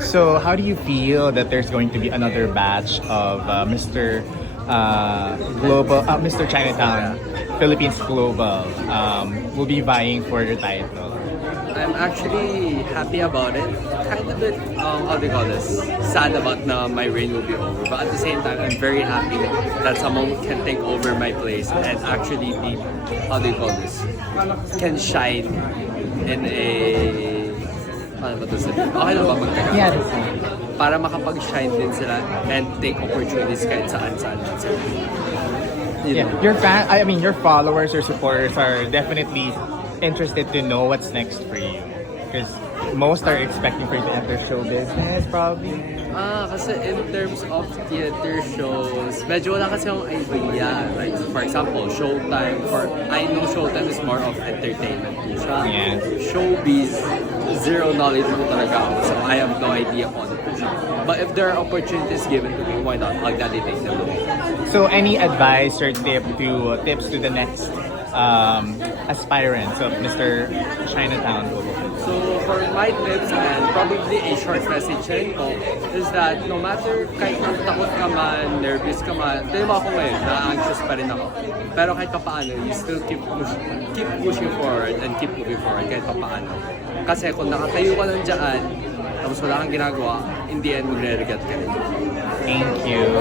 So how do you feel that there's going to be another batch of Mr. Chinatown, Philippines Global, will be vying for the title? I'm actually happy about it. Kind of bit, how do you call this? Sad about my reign will be over. But at the same time, I'm very happy that someone can take over my place and actually be, how do you call this? Can shine in a... Paano ba ito sabihin? Okay lang ba magtagal? Yeah, that's Para makapag-shine din sila and take opportunities kahit saan-saan sila. You yeah. know? Your followers or supporters are definitely interested to know what's next for you. Because most are expecting for you to enter show business, probably. Kasi in terms of theater shows, medyo wala kasi akong idea. Like, for example, Showtime, I know Showtime is more of entertainment po siya. Yes. Showbiz, zero knowledge po talaga ako. So I have no idea kung ano po siya. But if there are opportunities given to me, why not? I'll gladly take them. So any advice or tips to the next aspirants of Mr. Chinatown? So for my tips and probably a short message rin po is that no matter kahit takot ka man, nervous ka man, tayo mo ako ngayon, na-anxious pa rin ako. Pero kahit papaano, you still keep pushing forward and keep moving forward kahit papaano. Kasi kung nakatayo ka lang dyan, tapos wala kang ginagawa, in the end, magre-regret ka rin. Thank you.